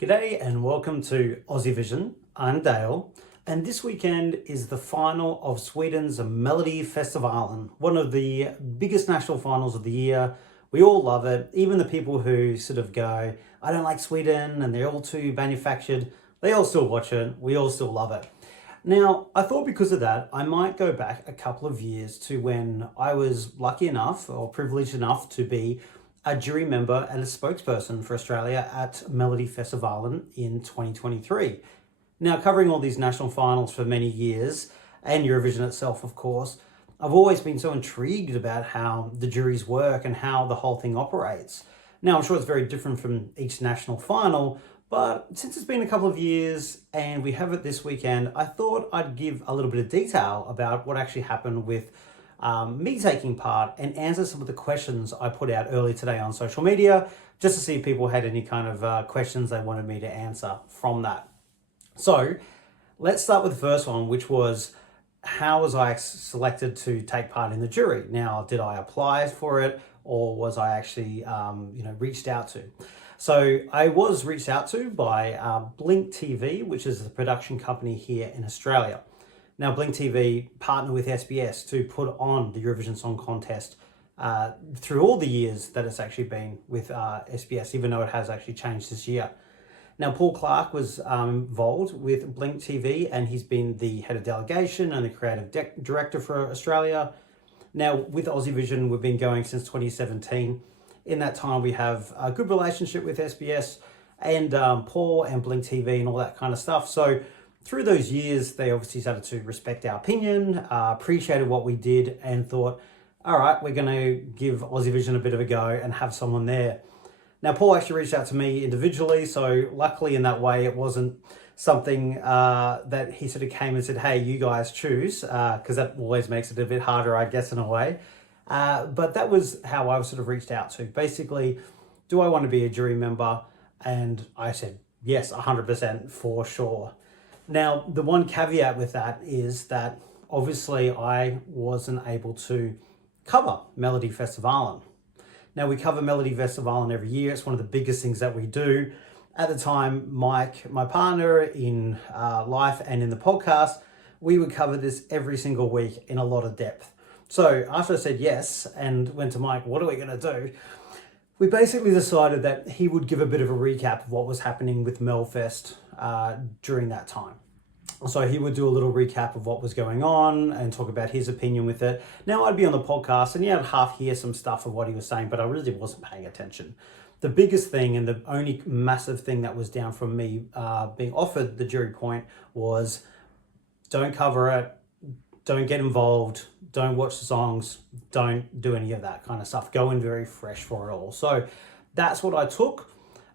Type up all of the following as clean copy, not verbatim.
G'day and welcome to Aussievision. I'm Dale, and this weekend is the final of Sweden's Melodifestivalen, one of the biggest national finals of the year. We all love it, even the people who sort of go, I don't like Sweden and they're all too manufactured, they all still watch it, we all still love it. Now, I thought because of that, I might go back a couple of years to when I was lucky enough or privileged enough to be a jury member and a spokesperson for Australia at Melodifestivalen in 2023. Now, covering all these national finals for many years, and Eurovision itself, of course, I've always been so intrigued about how the juries work and how the whole thing operates. Now, I'm sure it's very different from each national final, but since it's been a couple of years and we have it this weekend, I thought I'd give a little bit of detail about what actually happened with me taking part and answer some of the questions I put out earlier today on social media, just to see if people had any kind of questions they wanted me to answer from that. So let's start with the first one, which was, how was I selected to take part in the jury? Now, did I apply for it, or was I actually reached out to? So I was reached out to by Blink TV, which is the production company here in Australia. Now, Blink TV partnered with SBS to put on the Eurovision Song Contest through all the years that it's actually been with SBS, even though it has actually changed this year. Now, Paul Clark was involved with Blink TV, and he's been the head of delegation and the creative director for Australia. Now, with Aussievision, we've been going since 2017. In that time, we have a good relationship with SBS and Paul and Blink TV and all that kind of stuff. So through those years, they obviously started to respect our opinion, appreciated what we did, and thought, all right, we're going to give Aussievision a bit of a go and have someone there. Now, Paul actually reached out to me individually, so luckily in that way, it wasn't something that he sort of came and said, hey, you guys choose, because that always makes it a bit harder, I guess, in a way. But that was how I was sort of reached out to. Basically, do I want to be a jury member? And I said, yes, 100% for sure. Now, the one caveat with that is that obviously I wasn't able to cover Melodifestivalen. Now, we cover Melodifestivalen every year. It's one of the biggest things that we do. At the time, Mike, my partner in life and in the podcast, we would cover this every single week in a lot of depth. So after I said yes and went to Mike, what are we going to do? We basically decided that he would give a bit of a recap of what was happening with Melfest during that time. So he would do a little recap of what was going on and talk about his opinion with it. Now, I'd be on the podcast and I'd half hear some stuff of what he was saying, but I really wasn't paying attention. The biggest thing and the only massive thing that was down from me being offered the jury point was, don't cover it, don't get involved, don't watch the songs, don't do any of that kind of stuff. Go in very fresh for it all. So that's what I took.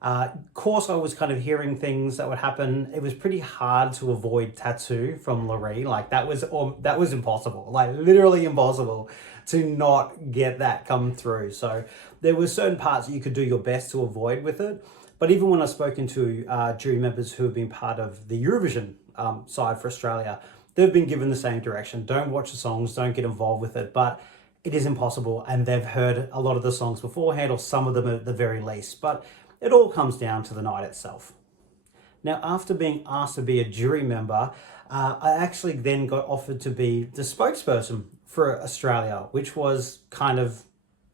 Of course, I was kind of hearing things that would happen. It was pretty hard to avoid tattoo from Laurie. Like that was impossible, like literally impossible to not get that come through. So there were certain parts that you could do your best to avoid with it. But even when I've spoken to jury members who have been part of the Eurovision side for Australia, they've been given the same direction. Don't watch the songs, don't get involved with it. But it is impossible, and they've heard a lot of the songs beforehand, or some of them at the very least. But it all comes down to the night itself. Now, after being asked to be a jury member, I actually then got offered to be the spokesperson for Australia, which was kind of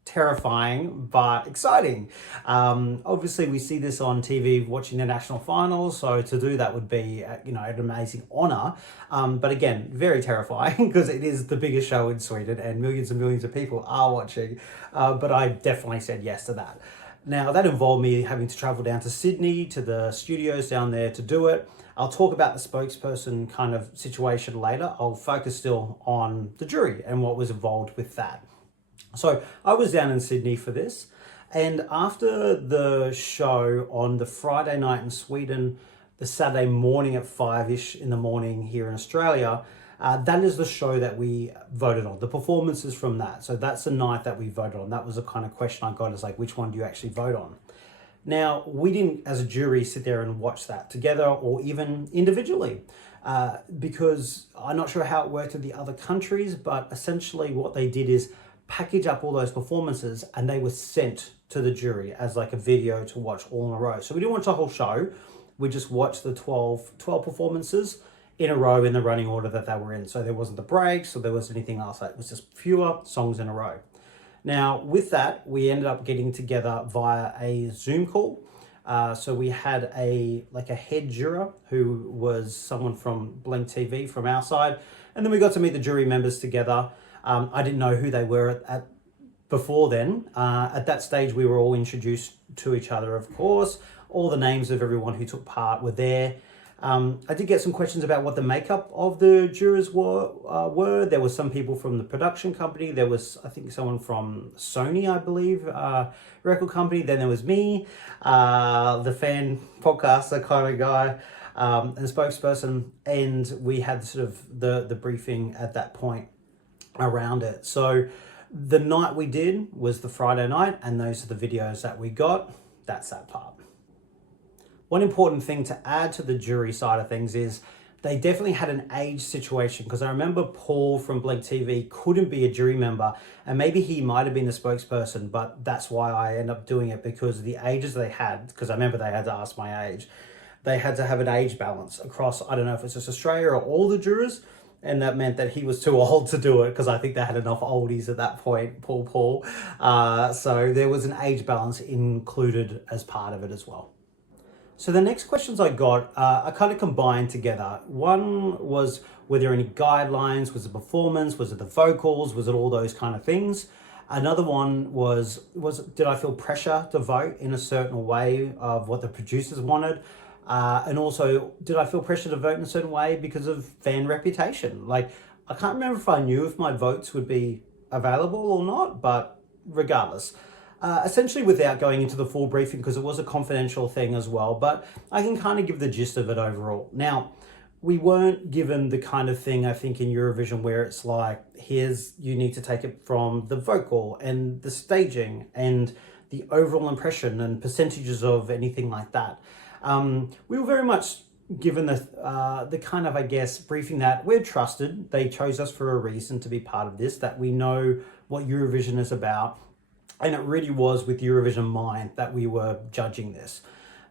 terrifying but exciting. Obviously, we see this on TV watching the national finals, so to do that would be an amazing honor. But again, very terrifying because it is the biggest show in Sweden and millions of people are watching. But I definitely said yes to that. Now, that involved me having to travel down to Sydney to the studios down there to do it. I'll talk about the spokesperson kind of situation later. I'll focus still on the jury and what was involved with that. So I was down in Sydney for this. And after the show on the Friday night in Sweden, the Saturday morning at 5-ish in the morning here in Australia, that is the show that we voted on, the performances from that. So that's the night that we voted on. That was the kind of question I got, is like, which one do you actually vote on? Now, we didn't, as a jury, sit there and watch that together or even individually, because I'm not sure how it worked in the other countries, but essentially what they did is package up all those performances and they were sent to the jury as like a video to watch all in a row. So we didn't watch the whole show. we just watched the 12 performances in a row in the running order that they were in. So there wasn't the breaks or there was anything else. It was just fewer songs in a row. Now, with that, we ended up getting together via a Zoom call. So we had a head juror who was someone from Blink TV from our side. And then we got to meet the jury members together. I didn't know who they were before then. At that stage, we were all introduced to each other, of course. All the names of everyone who took part were there. I did get some questions about what the makeup of the jurors were. There were some people from the production company. There was, I think, someone from Sony, I believe, record company. Then there was me, the fan podcaster kind of guy, and spokesperson. And we had sort of the briefing at that point around it. So the night we did was the Friday night, and those are the videos that we got. That's that part. One important thing to add to the jury side of things is they definitely had an age situation, because I remember Paul from Blink TV couldn't be a jury member, and maybe he might have been the spokesperson, but that's why I ended up doing it, because the ages they had, because I remember they had to ask my age, they had to have an age balance across, I don't know if it's just Australia or all the jurors, and that meant that he was too old to do it, because I think they had enough oldies at that point, Paul. So there was an age balance included as part of it as well. So the next questions I got are kind of combined together. One was, were there any guidelines? Was it performance? Was it the vocals? Was it all those kind of things? Another one was did I feel pressure to vote in a certain way of what the producers wanted? And also, did I feel pressure to vote in a certain way because of fan reputation? Like, I can't remember if I knew if my votes would be available or not, but regardless. Essentially without going into the full briefing, because it was a confidential thing as well, but I can kind of give the gist of it overall. Now, we weren't given the kind of thing, I think, in Eurovision where it's like, here's, you need to take it from the vocal and the staging and the overall impression and percentages of anything like that. We were very much given the kind of, I guess, briefing that we're trusted. They chose us for a reason to be part of this, that we know what Eurovision is about. And it really was with Eurovision in mind that we were judging this.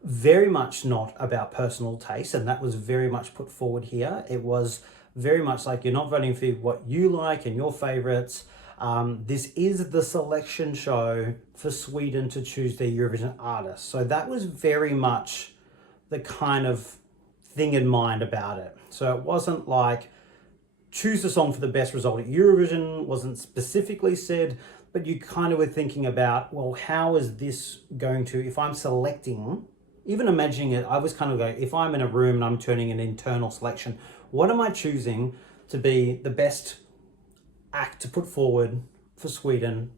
Very much not about personal taste, and that was very much put forward here. It was very much like, you're not voting for what you like and your favorites. This is the selection show for Sweden to choose their Eurovision artists. So that was very much the kind of thing in mind about it. So it wasn't like, choose a song for the best result at Eurovision, wasn't specifically said, but you kind of were thinking about, well, how is this going to, if I'm selecting, even imagining it, I was kind of going, if I'm in a room and I'm turning an internal selection, what am I choosing to be the best act to put forward for Sweden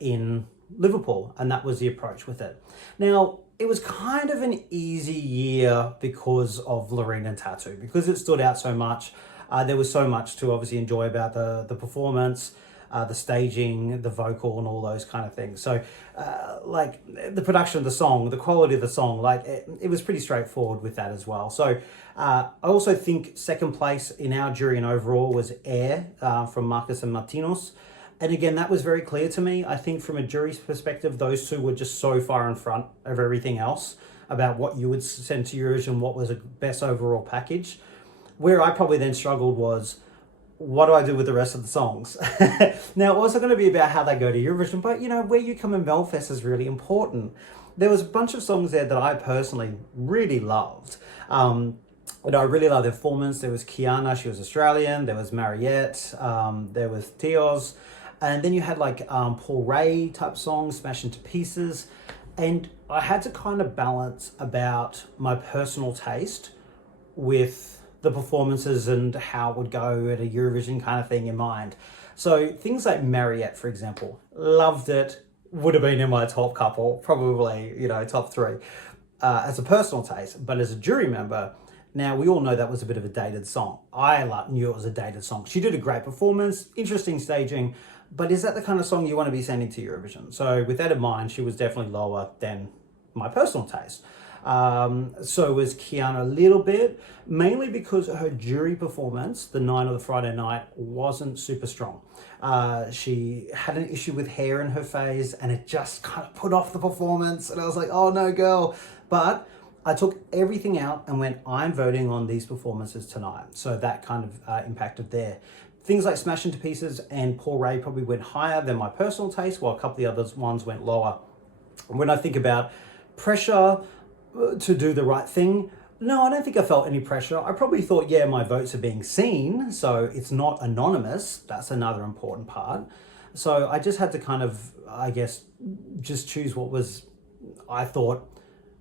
in Liverpool? And that was the approach with it. Now, it was kind of an easy year because of Loreen and Tattoo, because it stood out so much. There was so much to obviously enjoy about the performance, the staging, the vocal, and all those kind of things. So like the production of the song, the quality of the song, like it was pretty straightforward with that as well. So I also think second place in our jury and overall was Air from Marcus and Martinos. And again, that was very clear to me. I think from a jury's perspective, those two were just so far in front of everything else about what you would send to Eurovision, what was a best overall package. Where I probably then struggled was, what do I do with the rest of the songs? Now, also going to be about how they go to Eurovision, but you know, where you come in Melfest is really important. There was a bunch of songs there that I personally really loved. And I really loved their performance. There was Kiana, she was Australian. There was Mariette. There was Theos. And then you had like Paul Ray type songs, Smash Into Pieces. And I had to kind of balance about my personal taste with the performances and how it would go at a Eurovision kind of thing in mind. So things like Mariette, for example, loved it, would have been in my top couple, probably, you know, top three as a personal taste. But as a jury member, now we all know that was a bit of a dated song. I knew it was a dated song. She did a great performance, interesting staging, but is that the kind of song you want to be sending to Eurovision? So with that in mind, she was definitely lower than my personal taste. So was Kiana a little bit, mainly because her jury performance, the night of the Friday night, wasn't super strong. She had an issue with hair in her face and it just kind of put off the performance. And I was like, oh no, girl. But I took everything out and went, I'm voting on these performances tonight. So that kind of impacted there. Things like Smash Into Pieces and Poor Ray probably went higher than my personal taste, while a couple of the other ones went lower. When I think about pressure to do the right thing, no, I don't think I felt any pressure. I probably thought, yeah, my votes are being seen, so it's not anonymous. That's another important part. So I just had to kind of, I guess, just choose what was, I thought,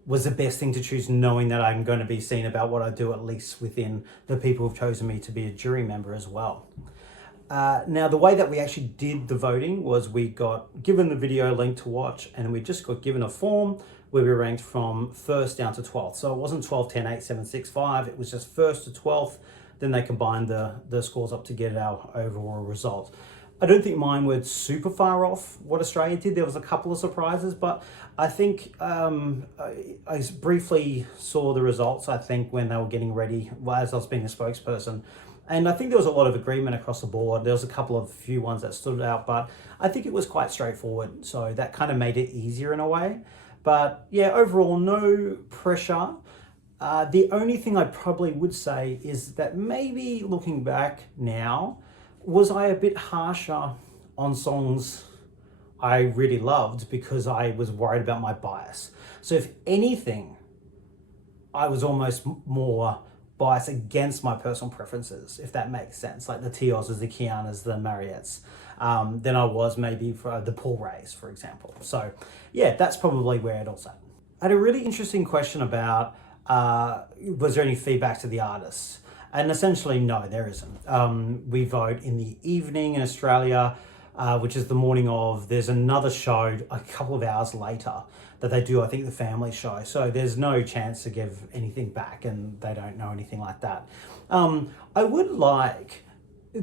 was the best thing to choose, knowing that I'm going to be seen about what I do, at least within the people who've chosen me to be a jury member as well. Now, the way that we actually did the voting was we got given the video link to watch, and we just got given a form where we ranked from 1st down to 12th. So it wasn't 12, 10, 8, 7, 6, 5. It was just 1st to 12th. Then they combined the scores up to get our overall result. I don't think mine were super far off what Australia did. There was a couple of surprises, but I think I briefly saw the results, I think, when they were getting ready, as I was being a spokesperson. And I think there was a lot of agreement across the board. There was a couple of few ones that stood out, but I think it was quite straightforward. So that kind of made it easier in a way. But yeah, overall, no pressure. The only thing I probably would say is that maybe looking back now, was I a bit harsher on songs I really loved because I was worried about my bias? So if anything, I was almost more biased against my personal preferences, if that makes sense, like the Tios, the Kianas, the Mariettes, than I was maybe for the Paul Rays, for example. So yeah, that's probably where it all sat. I had a really interesting question about, was there any feedback to the artists? And essentially, no, there isn't. We vote in the evening in Australia, which is the morning of. There's another show a couple of hours later that they do, I think, the family show. So there's no chance to give anything back, and they don't know anything like that. I would like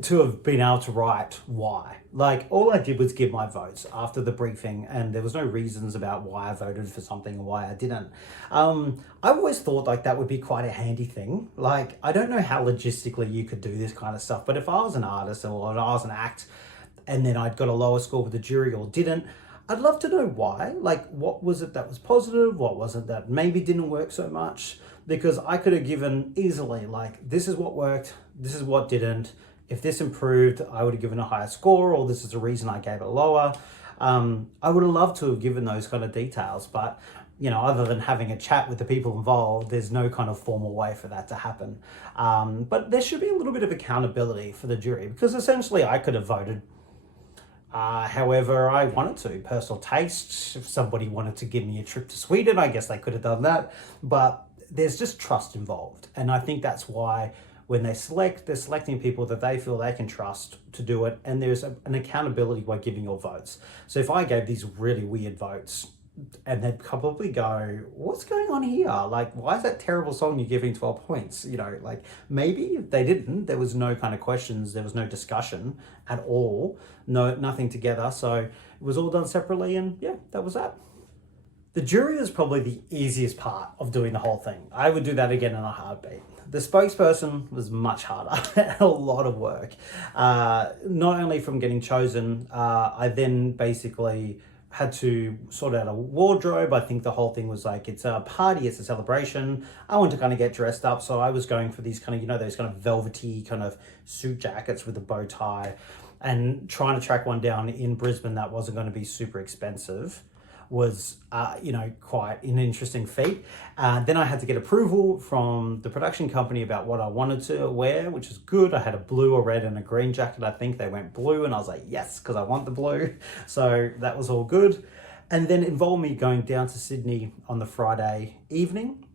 to have been able to write why. Like, all I did was give my votes after the briefing, and there was no reasons about why I voted for something or why I didn't. I always thought like that would be quite a handy thing. Like, I don't know how logistically you could do this kind of stuff, but if I was an artist or I was an act and then I'd got a lower score with the jury or didn't, I'd love to know why. Like, what was it that was positive? What was it that maybe didn't work so much? Because I could have given easily, like, this is what worked, this is what didn't. If this improved, I would have given a higher score, or this is the reason I gave it lower. I would have loved to have given those kind of details, but you know, other than having a chat with the people involved, there's no kind of formal way for that to happen. But there should be a little bit of accountability for the jury, because essentially I could have voted however I wanted to. Personal taste, if somebody wanted to give me a trip to Sweden, I guess they could have done that. But there's just trust involved. And I think that's why when they select, they're selecting people that they feel they can trust to do it. And there's an accountability by giving your votes. So if I gave these really weird votes, and they'd probably go, what's going on here? Like, why is that terrible song you're giving 12 points? You know, like, maybe they didn't. There was no kind of questions. There was no discussion at all. No, nothing together. So it was all done separately, and yeah, that was that. The jury is probably the easiest part of doing the whole thing. I would do that again in a heartbeat. The spokesperson was much harder, a lot of work. Not only from getting chosen, I then basically had to sort out a wardrobe. I think the whole thing was like, it's a party, it's a celebration. I want to kind of get dressed up. So I was going for these kind of, you know, those kind of velvety kind of suit jackets with a bow tie, and trying to track one down in Brisbane that wasn't going to be super expensive was, you know, quite an interesting feat. Then I had to get approval from the production company about what I wanted to wear, which is good. I had a blue, a red, and a green jacket. I think they went blue, and I was like, yes, because I want the blue. So that was all good. And then involved me going down to Sydney on the Friday evening.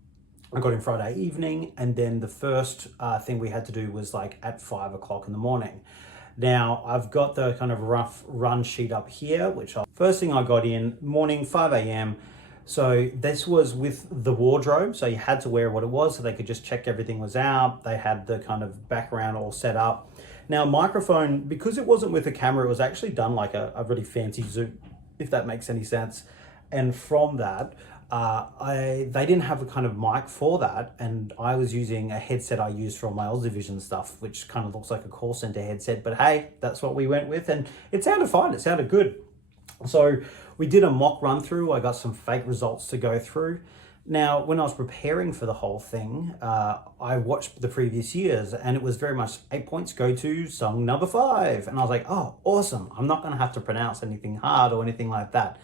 I got in Friday evening, and then the first thing we had to do was like at 5 o'clock in the morning. Now, I've got the kind of rough run sheet up here, which first thing I got in, morning, 5 a.m. So this was with the wardrobe. So you had to wear what it was so they could just check everything was out. They had the kind of background all set up. Now, microphone, because it wasn't with a camera, it was actually done like a really fancy Zoom, if that makes any sense. And from that, they didn't have a kind of mic for that, and I was using a headset I used for all my Aussievision stuff, which kind of looks like a call center headset, but hey, that's what we went with, and it sounded fine, it sounded good. So we did a mock run through. I got some fake results to go through. Now, when I was preparing for the whole thing, I watched the previous years and it was very much 8 points go to song number 5. And I was like, oh, awesome. I'm not going to have to pronounce anything hard or anything like that.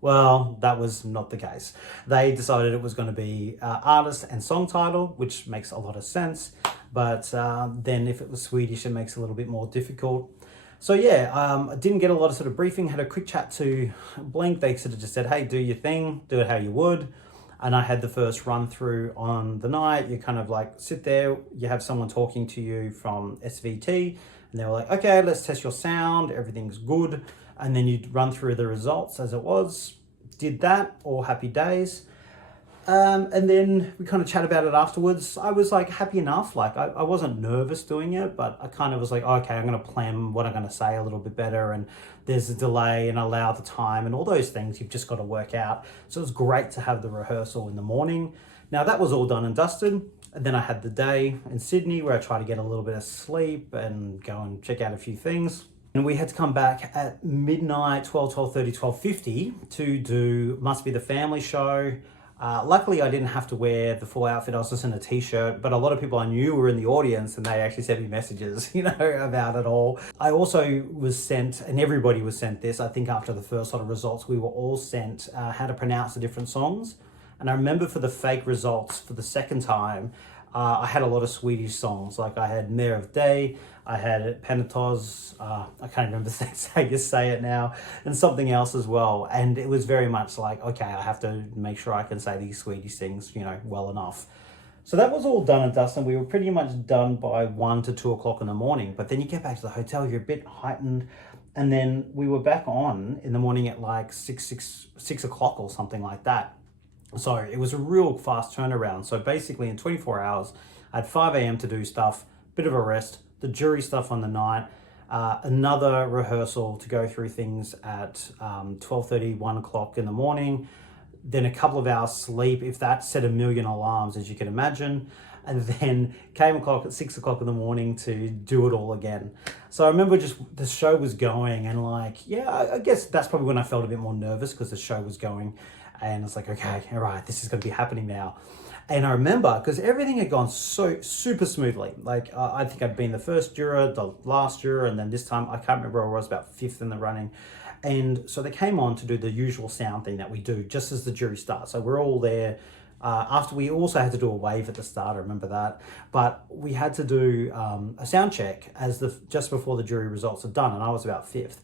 Well, that was not the case. They decided it was going to be artist and song title, which makes a lot of sense. But then if it was Swedish, it makes it a little bit more difficult. So yeah, I didn't get a lot of sort of briefing, had a quick chat to Blink. They sort of just said, hey, do your thing, do it how you would. And I had the first run through on the night. You kind of like sit there, you have someone talking to you from SVT, and they were like, okay, let's test your sound, everything's good. And then you'd run through the results as it was. Did that, all happy days. And then we kind of chat about it afterwards. I was like happy enough. Like I wasn't nervous doing it, but I kind of was like, okay, I'm going to plan what I'm going to say a little bit better. And there's a delay and allow the time and all those things you've just got to work out. So it was great to have the rehearsal in the morning. Now that was all done and dusted. And then I had the day in Sydney where I tried to get a little bit of sleep and go and check out a few things. And we had to come back at midnight, 12:30, 12:50 to do Must Be the Family show. Luckily, I didn't have to wear the full outfit. I was just in a t-shirt, but a lot of people I knew were in the audience and they actually sent me messages, about it all. I also was sent, and everybody was sent this, I think after the first lot of results, we were all sent how to pronounce the different songs. And I remember for the fake results for the second time, I had a lot of Swedish songs. Like I had Mayor of Day, I had Penatos, I can't remember how you say it now, and something else as well. And it was very much like, okay, I have to make sure I can say these Swedish things, well enough. So that was all done and dusted. We were pretty much done by 1 to 2 o'clock in the morning. But then you get back to the hotel, you're a bit heightened. And then we were back on in the morning at like 6 o'clock or something like that. So it was a real fast turnaround. So basically in 24 hours, I had 5 a.m. to do stuff, bit of a rest, the jury stuff on the night, another rehearsal to go through things at 12:30, 1 o'clock in the morning, then a couple of hours sleep, if that set a million alarms, as you can imagine, and then came o'clock at 6 o'clock in the morning to do it all again. So I remember just the show was going and I guess that's probably when I felt a bit more nervous because the show was going. And it's like, okay, all right, this is going to be happening now. And I remember, because everything had gone so super smoothly. Like, I think I'd been the first juror, the last juror, and then this time, I can't remember, I was about 5th in the running. And so they came on to do the usual sound thing that we do just as the jury starts. So we're all there. After we also had to do a wave at the start, I remember that. But we had to do a sound check just before the jury results are done, and I was about 5th.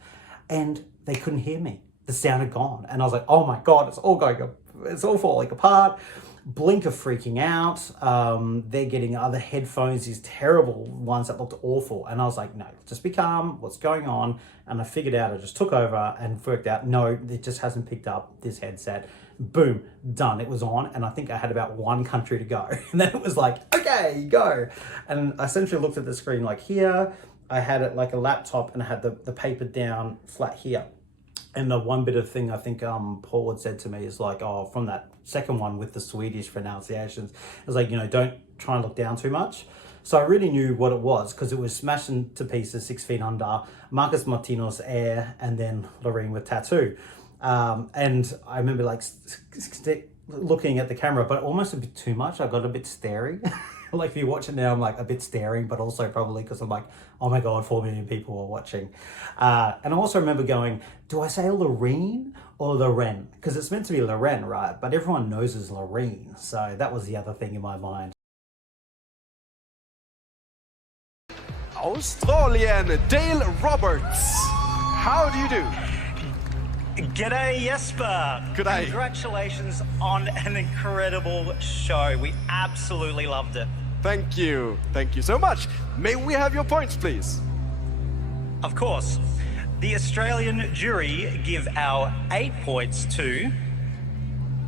And they couldn't hear me. The sound had gone. And I was like, oh my God, it's all falling apart. Blink are freaking out. They're getting other headphones, these terrible ones that looked awful. And I was like, no, just be calm. What's going on? And I figured out, I just took over and worked out, no, it just hasn't picked up this headset. Boom, done. It was on. And I think I had about 1 country to go. And then it was like, okay, go. And I essentially looked at the screen like here. I had it like a laptop and I had the paper down flat here. And the one bit of thing I think Paul had said to me is like, oh, from that second one with the Swedish pronunciations, it was like, don't try and look down too much. So I really knew what it was because it was Smashed into Pieces, 6 Feet Under, Marcus Martino's Air, and then Loreen with Tattoo. And I remember looking at the camera, but almost a bit too much. I got a bit starey. Like if you watch it now, I'm like a bit staring, but also probably because I'm like, oh my God, 4 million people are watching. And I also remember going, do I say Loreen or Loren? Because it's meant to be Loren, right? But everyone knows it's Loreen. So that was the other thing in my mind. Australian, Dale Roberts. How do you do? G'day, Jesper. G'day. Congratulations on an incredible show. We absolutely loved it. Thank you. Thank you so much. May we have your points, please? Of course. The Australian jury give our 8 points to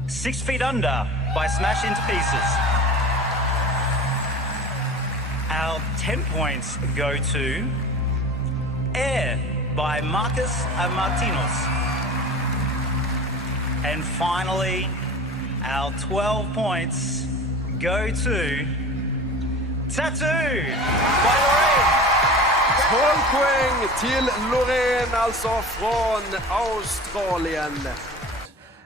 6 Feet Under by Smash Into Pieces. Our 10 points go to Air by Marcus Martinos. And finally, our 12 points go to Tattoo by Loreen. 12 poäng till Loreen, alltså från Australien.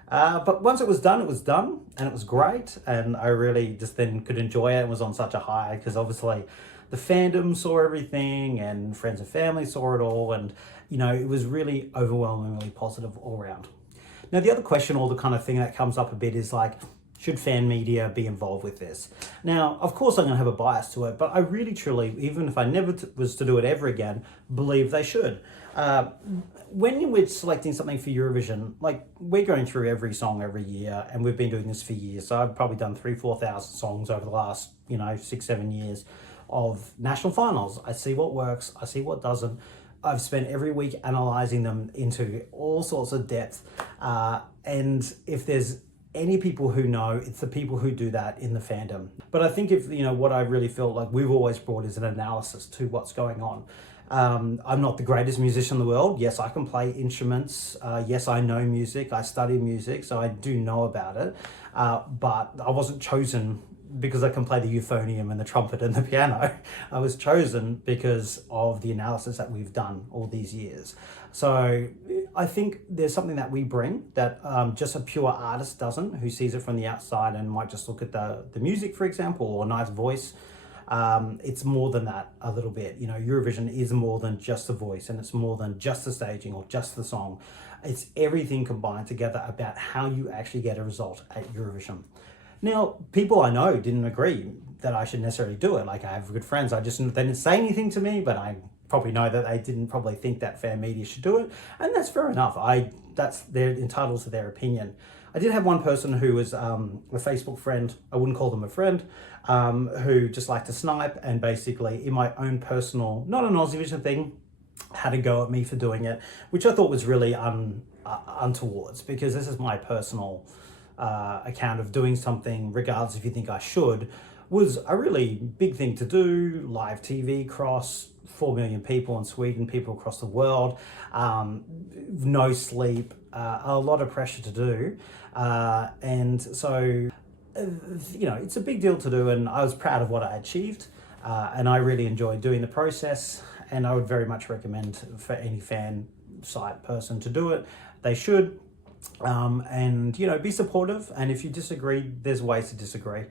But once it was done, and it was great. And I really just then could enjoy it. It was on such a high because obviously the fandom saw everything and friends and family saw it all. And, you know, it was really overwhelmingly positive all around. Now, the other question, or the kind of thing that comes up a bit, is like, should fan media be involved with this? Now, of course, I'm going to have a bias to it, but I really, truly, even if I never was to do it ever again, believe they should. When we're selecting something for Eurovision, like, we're going through every song every year, and we've been doing this for years. So I've probably done 3,000-4,000 songs over the last, 6-7 years of national finals. I see what works, I see what doesn't. I've spent every week analysing them into all sorts of depth. And if there's any people who know, it's the people who do that in the fandom. But I think what I really feel like we've always brought is an analysis to what's going on. I'm not the greatest musician in the world. Yes, I can play instruments. Yes, I know music. I study music, so I do know about it. But I wasn't chosen because I can play the euphonium and the trumpet and the piano. I was chosen because of the analysis that we've done all these years. So I think there's something that we bring that just a pure artist doesn't, who sees it from the outside and might just look at the music, for example, or a nice voice. It's more than that a little bit. Eurovision is more than just the voice, and it's more than just the staging or just the song. It's everything combined together about how you actually get a result at Eurovision. Now, people I know didn't agree that I should necessarily do it. Like, I have good friends. They didn't say anything to me, but I probably know that they didn't probably think that fan media should do it. And that's fair enough. They're entitled to their opinion. I did have one person who was a Facebook friend. I wouldn't call them a friend, who just liked to snipe, and basically in my own personal, not an Aussievision thing, had a go at me for doing it, which I thought was really untowards, because this is my personal account of doing something, regardless if you think I should, was a really big thing to do. Live TV across 4 million people in Sweden, people across the world, no sleep, a lot of pressure to do. And so, it's a big deal to do, and I was proud of what I achieved, and I really enjoyed doing the process, and I would very much recommend for any fan site person to do it. They should. And be supportive, and if you disagree, there's ways to disagree,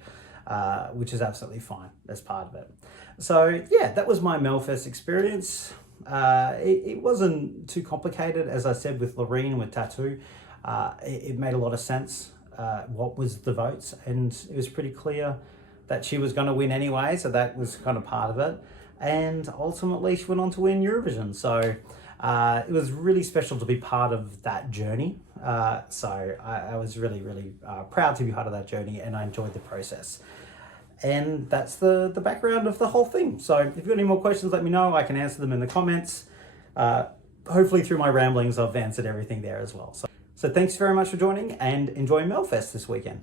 which is absolutely fine. That's part of it. So yeah, that was my Melfest experience. It wasn't too complicated, as I said, with Loreen, with Tattoo. It made a lot of sense, what was the votes, and it was pretty clear that she was going to win anyway, so that was kind of part of it. And ultimately she went on to win Eurovision, so it was really special to be part of that journey. So I was really, really proud to be part of that journey, and I enjoyed the process. And that's the background of the whole thing. So if you've got any more questions, let me know. I can answer them in the comments. Hopefully through my ramblings, I've answered everything there as well. So thanks very much for joining, and enjoy Melfest this weekend.